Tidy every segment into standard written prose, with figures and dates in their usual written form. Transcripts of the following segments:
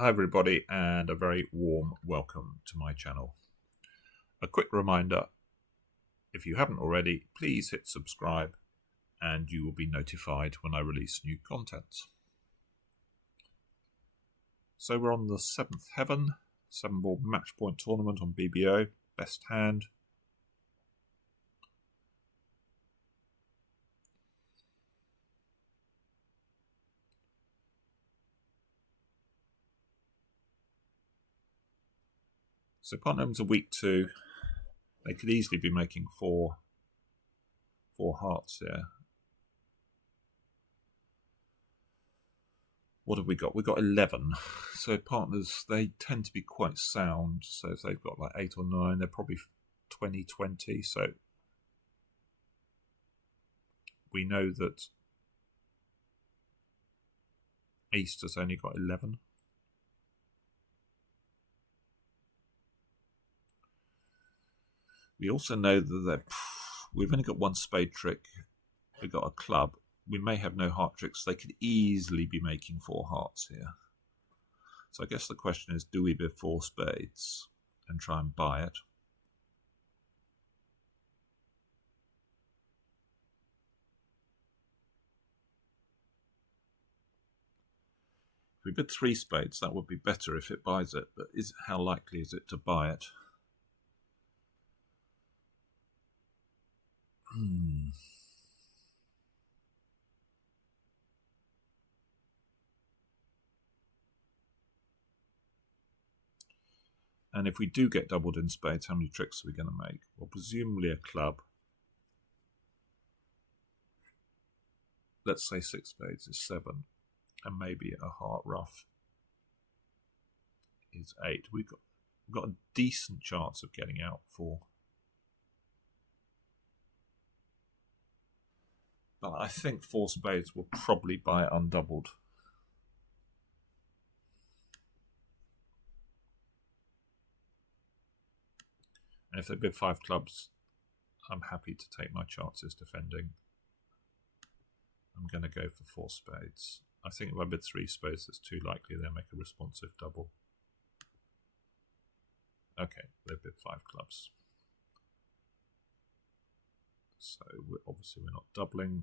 Hi everybody, and a very warm welcome to my channel. A quick reminder, if you haven't already, please hit subscribe and you will be notified when I release new content. So we're on the 7th Heaven, 7-ball Matchpoint tournament on BBO, best hand. So partners are weak 2. They could easily be making four hearts here. What have we got? We've got 11. So partners, they tend to be quite sound. So if they've got like 8 or 9, they're probably 20-20. So we know that East has only got 11. We also know that we've only got one spade trick. We've got a club. We may have no heart tricks. They could easily be making 4 hearts here. So I guess the question is, do we bid 4 spades and try and buy it? If we bid 3 spades, that would be better if it buys it, but how likely is it to buy it? And if we do get doubled in spades, how many tricks are we going to make? Well, presumably a club. Let's say 6 spades is 7, and maybe a heart rough is 8. We've got a decent chance of getting out 4. But I think 4 spades will probably buy it undoubled. And if they bid 5 clubs, I'm happy to take my chances defending. I'm going to go for 4 spades. I think if I bid 3 spades, it's too likely they'll make a responsive double. Okay, they bid 5 clubs. So obviously we're not doubling.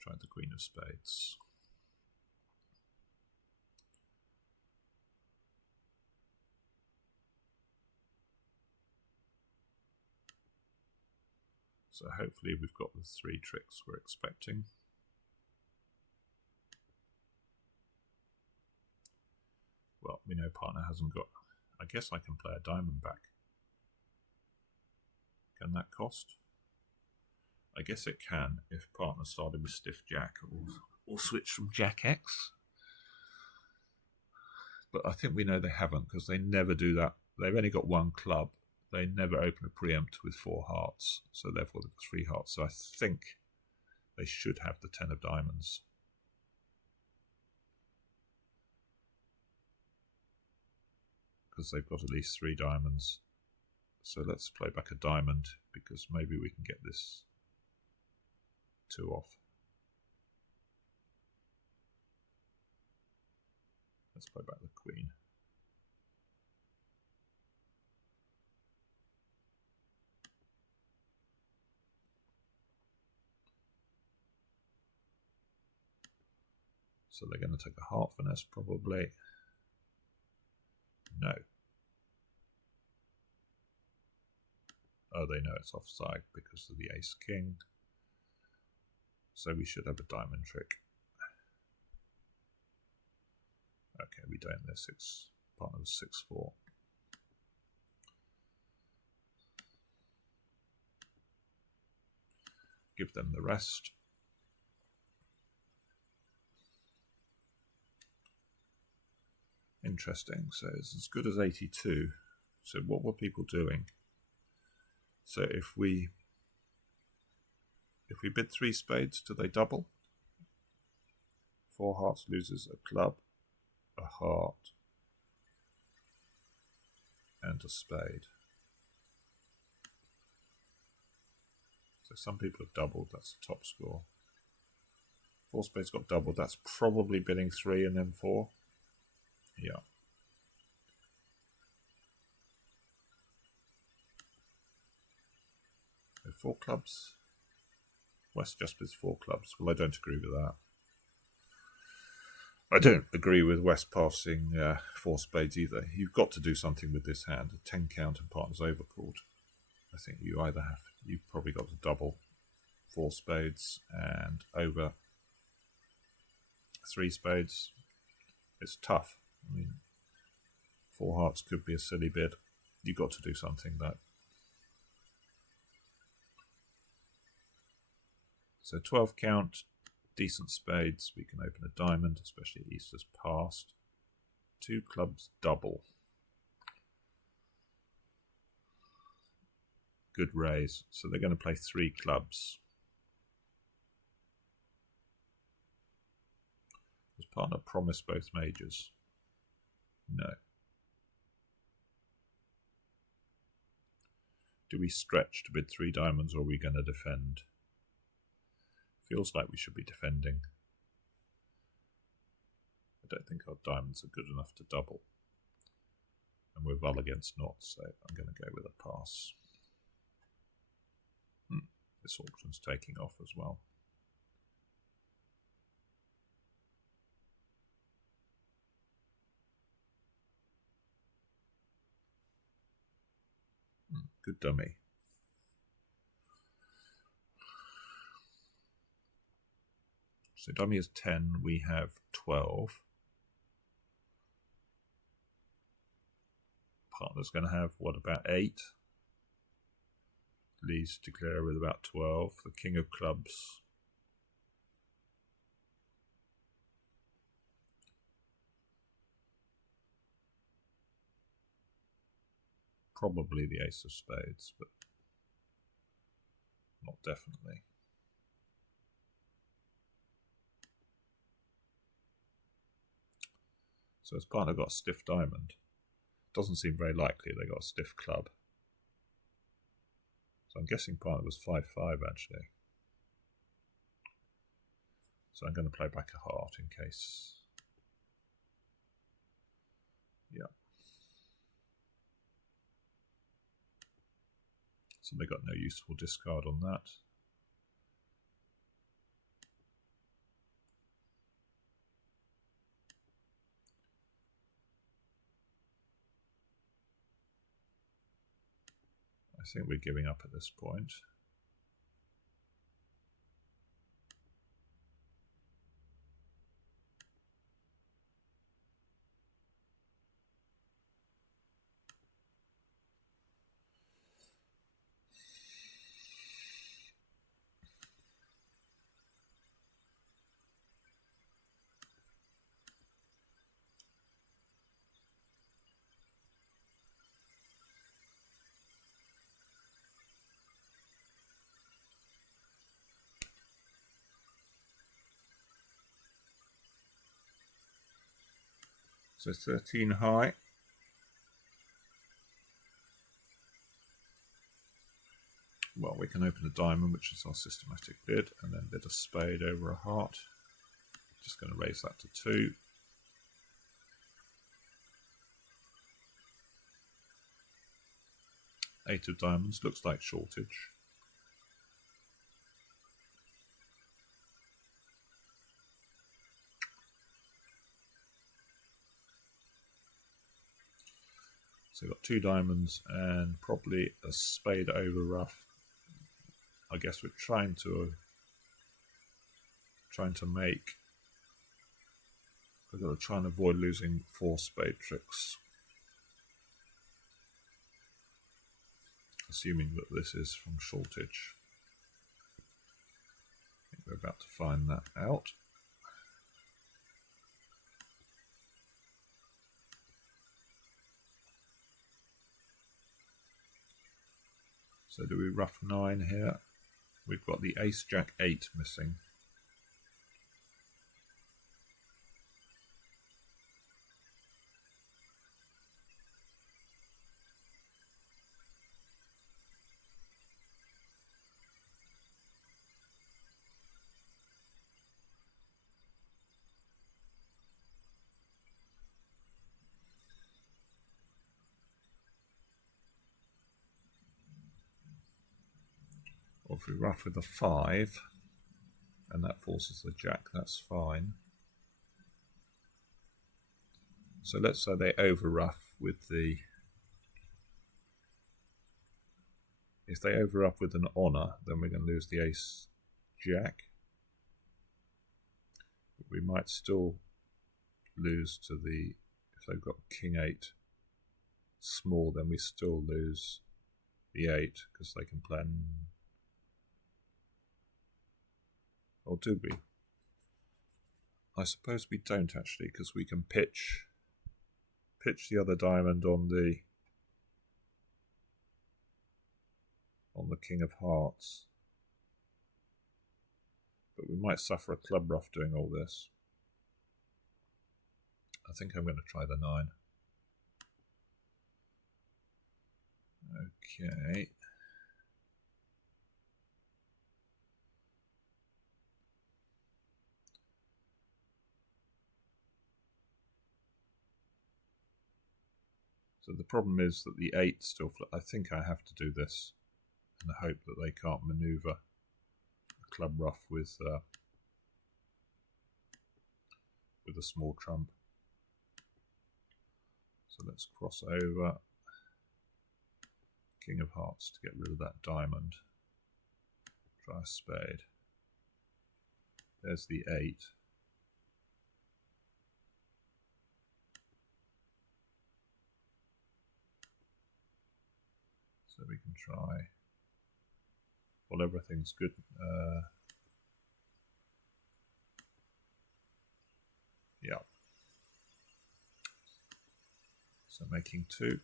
Try the Queen of Spades. So hopefully we've got the 3 tricks we're expecting. Well, we know partner hasn't got. I guess I can play a diamond back. Can that cost? I guess it can if partner started with stiff jack or switch from jack X. But I think we know they haven't, because they never do that. They've only got 1 club. They never open a preempt with 4 hearts, so therefore they've got 3 hearts. So I think they should have the 10 of diamonds. Because they've got at least 3 diamonds. So let's play back a diamond, because maybe we can get this 2 off. Let's play back the queen. So they're going to take a heart finesse probably. No. Oh, they know it's offside because of the ace king. So we should have a diamond trick. Okay, we don't. They're 6. Partner was 6-4. Give them the rest. Interesting. So it's as good as 82. So what were people doing? So if we bid 3 spades, do they double? 4 hearts loses a club, a heart, and a spade. So some people have doubled. That's the top score. 4 spades got doubled. That's probably bidding 3 and then 4. Yeah. So 4 clubs. West just with 4 clubs. Well, I don't agree with that. I don't agree with West passing 4 spades either. You've got to do something with this hand. A 10 count and partner's overcalled. I think you've probably got to double 4 spades and over 3 spades. It's tough. I mean, 4 hearts could be a silly bid. You've got to do something though. So 12 count, decent spades. We can open a diamond, especially Easter's passed. 2 clubs double. Good raise. So they're going to play 3 clubs. His partner promised both majors. No. Do we stretch to bid 3 diamonds, or are we going to defend? Feels like we should be defending. I don't think our diamonds are good enough to double. And we're well against knots, so I'm going to go with a pass. This auction's taking off as well. Good dummy. So dummy is 10, we have 12. Partner's going to have, what, about 8? Leads declare with about 12. The king of clubs. Probably the ace of spades, but not definitely. So his partner got a stiff diamond. Doesn't seem very likely they got a stiff club. So I'm guessing partner was 5-5 actually. So I'm going to play back a heart in case. Yeah. So they got no useful discard on that. I think we're giving up at this point. So 13 high. Well, we can open a diamond, which is our systematic bid, and then bid a spade over a heart. Just going to raise that to 2. Eight of diamonds, looks like shortage. So we've got 2 diamonds and probably a spade over rough. I guess we're trying to make. We've got to try and avoid losing 4 spade tricks. Assuming that this is from shortage. I think we're about to find that out. So do we rough 9 here? We've got the ace jack 8 missing. Or if we ruff with a 5, and that forces the jack, that's fine. So let's say they over ruff with the... If they over ruff with an honour, then we're going to lose the ace jack. But we might still lose to the... If they've got king 8 small, then we still lose the 8 because they can plan... Or do we? I suppose we don't actually, because we can pitch the other diamond on the king of hearts. But we might suffer a club ruff doing all this. I think I'm going to try the 9. Okay. So the problem is that the 8 still... I think I have to do this in the hope that they can't manoeuvre a club ruff with a small trump. So let's cross over king of hearts to get rid of that diamond. Try a spade. There's the 8. So we can try... Well, everything's good. Yeah. So making 2.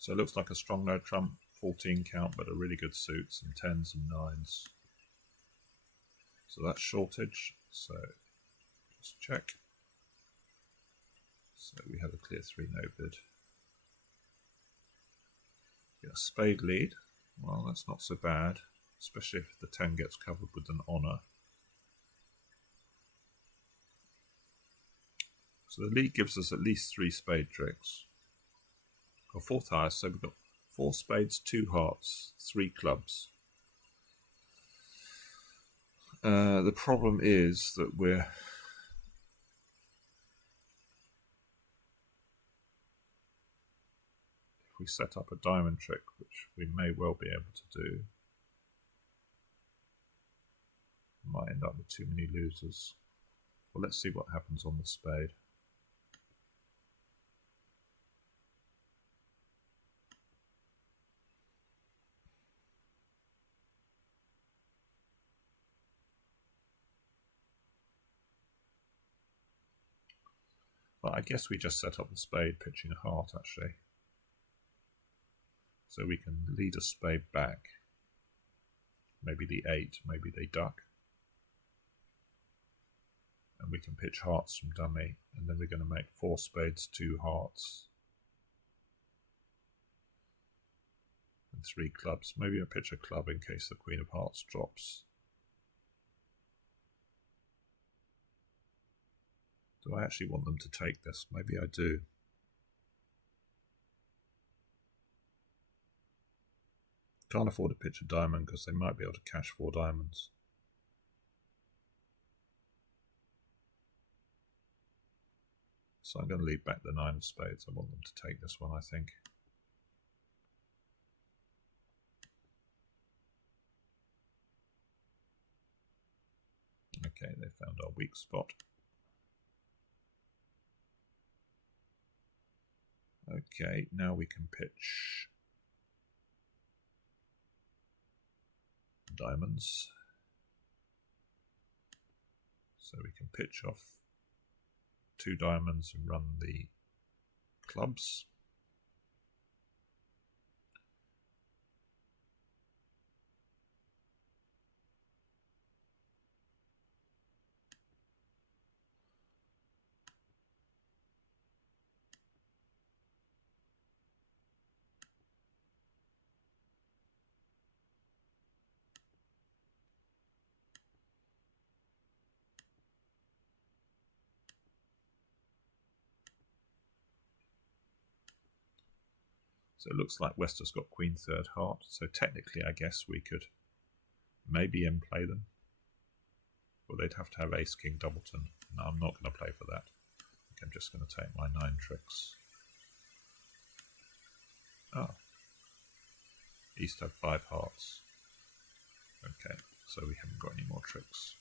So it looks like a strong no trump, 14 count, but a really good suit, some 10s and 9s. So that's shortage. So just check. So we have a clear 3 no bid. Get a spade lead. Well, that's not so bad, especially if the 10 gets covered with an honour. So the lead gives us at least 3 spade tricks. Or 4th highest, so we've got 4 spades, 2 hearts, 3 clubs. The problem is that if we set up a diamond trick, which we may well be able to do, we might end up with too many losers. Well, let's see what happens on the spade. Well, I guess we just set up the spade, pitching a heart, actually. So we can lead a spade back. Maybe the 8, maybe they duck. And we can pitch hearts from dummy, and then we're going to make 4 spades, 2 hearts. And 3 clubs. Maybe I pitch a club in case the Queen of Hearts drops. Do I actually want them to take this? Maybe I do. Can't afford to pitch a diamond because they might be able to cash 4 diamonds. So I'm going to leave back the 9 of spades. I want them to take this one, I think. Okay, they found our weak spot. Okay, now we can pitch diamonds. So we can pitch off 2 diamonds and run the clubs. So it looks like West has got Queen third heart. So technically, I guess we could maybe play them. Or they'd have to have Ace King Doubleton. No, I'm not going to play for that. I think I'm just going to take my 9 tricks. Oh. East had 5 hearts. Okay, so we haven't got any more tricks.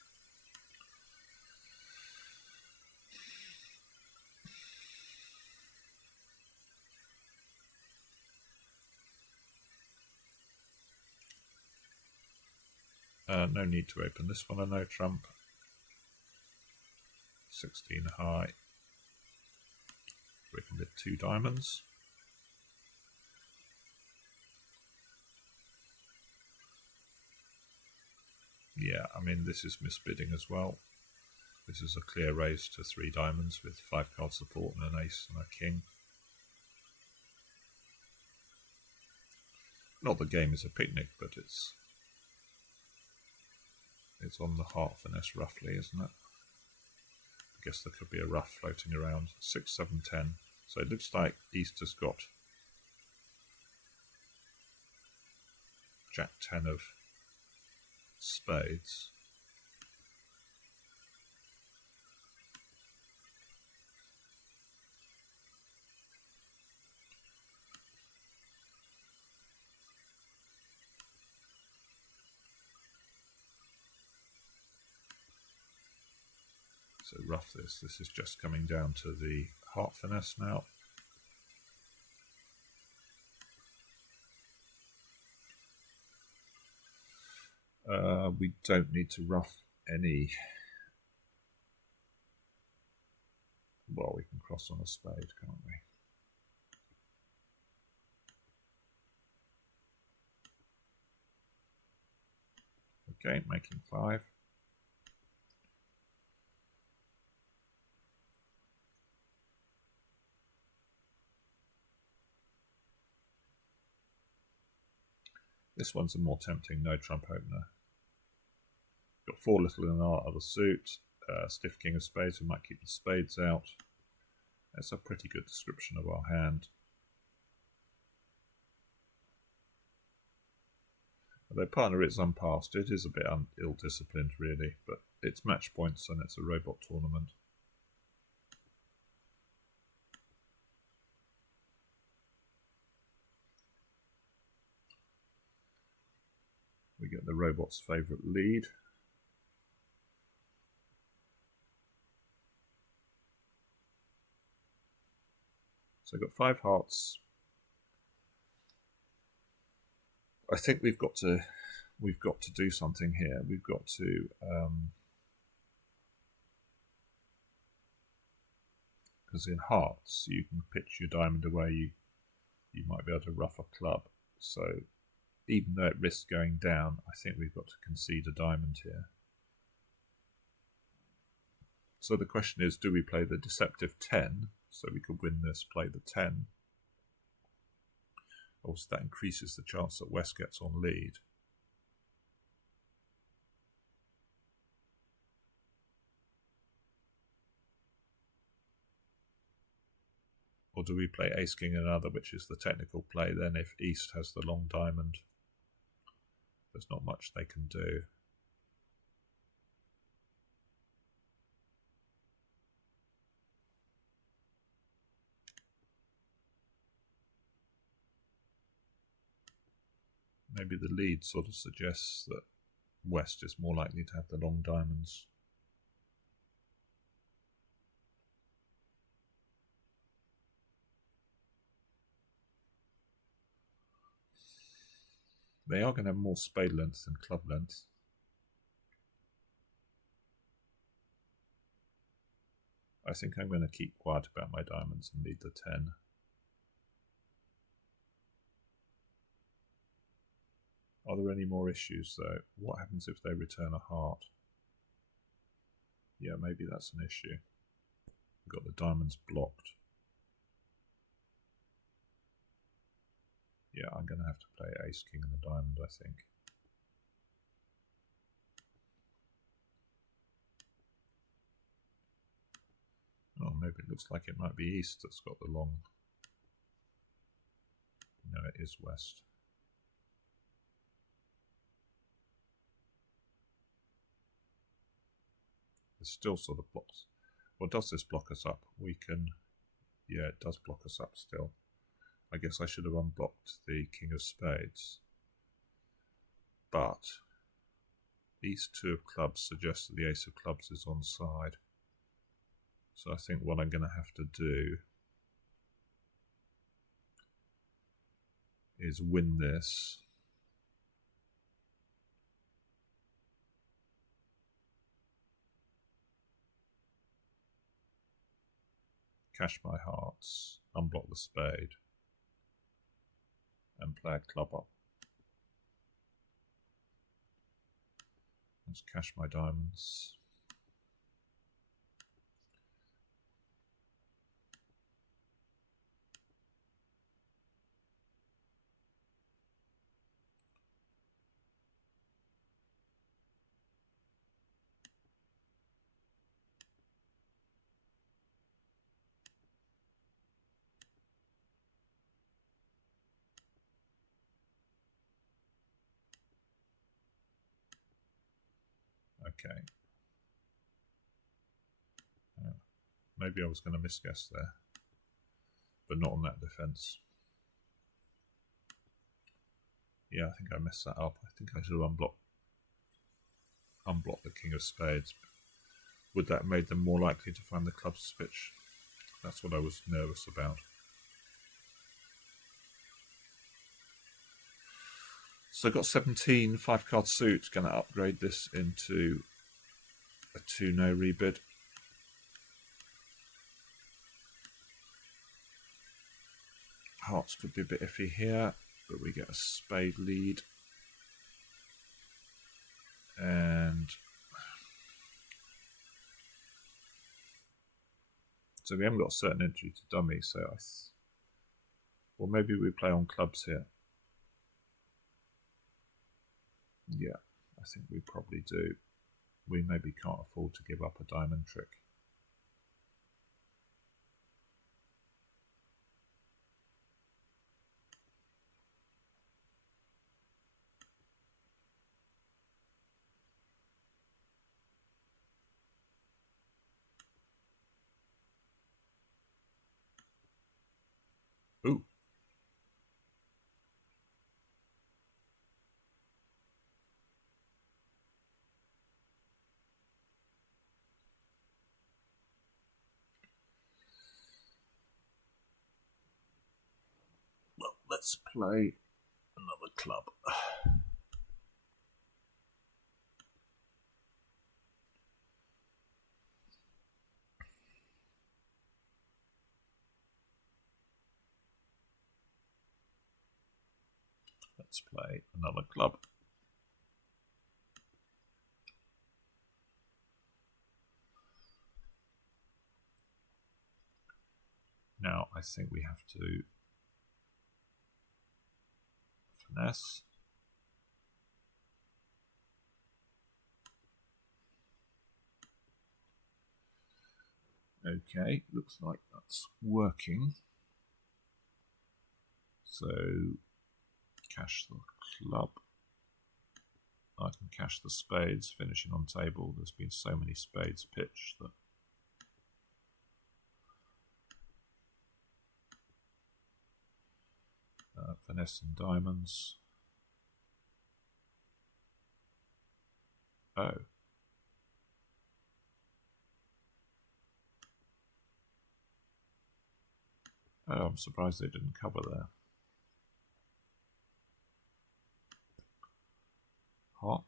No need to open this one, a no trump. 16 high. We can bid 2 diamonds. Yeah, I mean, this is misbidding as well. This is a clear raise to 3 diamonds with 5 card support and an ace and a king. Not the game is a picnic, but it's on the heart finesse roughly, isn't it? I guess there could be a rough floating around. 6, 7, 10. So it looks like East has got Jack 10 of spades. So rough this is just coming down to the heart finesse now. We don't need to rough any. Well, we can cross on a spade, can't we? Okay, making 5. This one's a more tempting no trump opener. Got 4 little in our other suit. Stiff king of spades, we might keep the spades out. That's a pretty good description of our hand. Although partner is unpassed, it is a bit ill-disciplined really, but it's match points and it's a robot tournament. We get the robot's favourite lead. So I've got 5 hearts. I think we've got to do something here. We've got to because in hearts you can pitch your diamond away. You might be able to rough a club. So even though it risks going down, I think we've got to concede a diamond here. So the question is, do we play the deceptive 10? So we could win this, play the 10. Also, that increases the chance that West gets on lead. Or do we play Ace King another, which is the technical play? Then if East has the long diamond, there's not much they can do. Maybe the lead sort of suggests that West is more likely to have the long diamonds. They are going to have more spade length than club length. I think I'm going to keep quiet about my diamonds and lead the 10. Are there any more issues though? What happens if they return a heart? Yeah, maybe that's an issue. We've got the diamonds blocked. Yeah, I'm going to have to play Ace King and the diamond, I think. Oh, maybe it looks like it might be East that's got the long. is west. It still sort of blocks. Well, does this block us up? We can... Yeah, it does block us up still. I guess I should have unblocked the King of Spades. But these 2 of clubs suggest that the Ace of Clubs is on side. So I think what I'm going to have to do is win this. Cash my hearts, unblock the spade, and play a club up. Let's cash my diamonds. Okay. Maybe I was going to misguess there, but not on that defense. Yeah, I think I messed that up. I think I should have unblocked the King of Spades. Would that have made them more likely to find the clubs switch? That's what I was nervous about. So I've got 17 5-card suit. Going to upgrade this into a 2-no rebid. Hearts could be a bit iffy here, but we get a spade lead. And so we haven't got a certain entry to dummy, so well, maybe we play on clubs here. Yeah, I think we probably do. We maybe can't afford to give up a diamond trick. Ooh. Well, let's play another club. Let's play another club. Now I think we have to finesse. Okay, looks like that's working. So cash the club. I can cash the spades, finishing on table. There's been so many spades pitched that finesse and diamonds. Oh. Oh, I'm surprised they didn't cover there. Hot.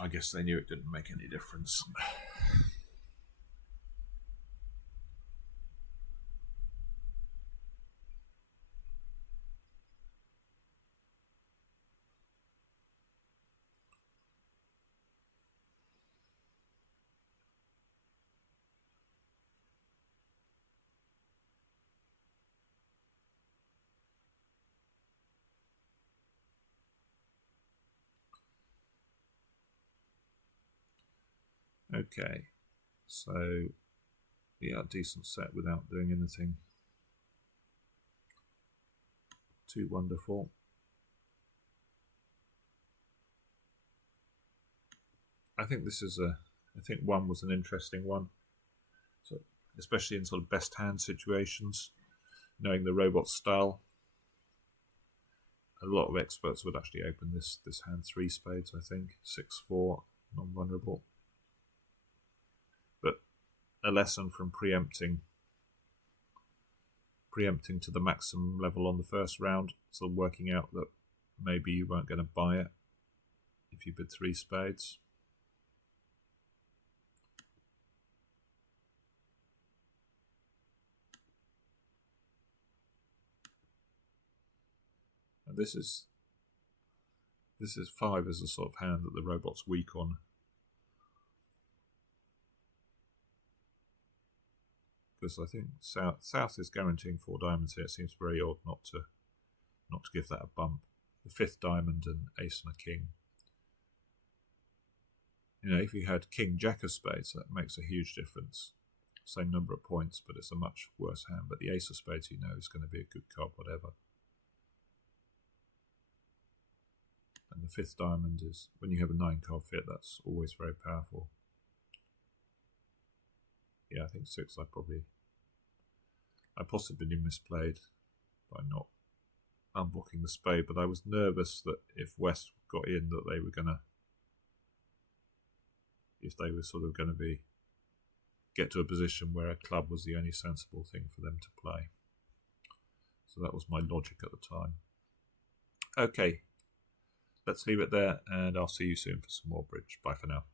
I guess they knew it didn't make any difference. Okay, so Yeah, decent set without doing anything too wonderful. I think this is I think one was an interesting one, so especially in sort of best hand situations, knowing the robot's style. A lot of experts would actually open this hand 3 spades. I think 6-4 non-vulnerable, but a lesson from preempting to the maximum level on the first round, so working out that maybe you weren't going to buy it if you bid 3 spades. And this is 5 as a sort of hand that the robot's weak on. Because I think South is guaranteeing 4 diamonds here. It seems very odd not to give that a bump. The 5th diamond and ace and a king. You know, if you had king jack of spades, that makes a huge difference. Same number of points, but it's a much worse hand. But the ace of spades, you know, is going to be a good card, whatever. And the 5th diamond is, when you have a 9 card fit, that's always very powerful. Yeah, I think 6 I possibly misplayed by not unblocking the spade, but I was nervous that if West got in, that they were sort of gonna get to a position where a club was the only sensible thing for them to play. So that was my logic at the time. Okay, let's leave it there, and I'll see you soon for some more bridge. Bye for now.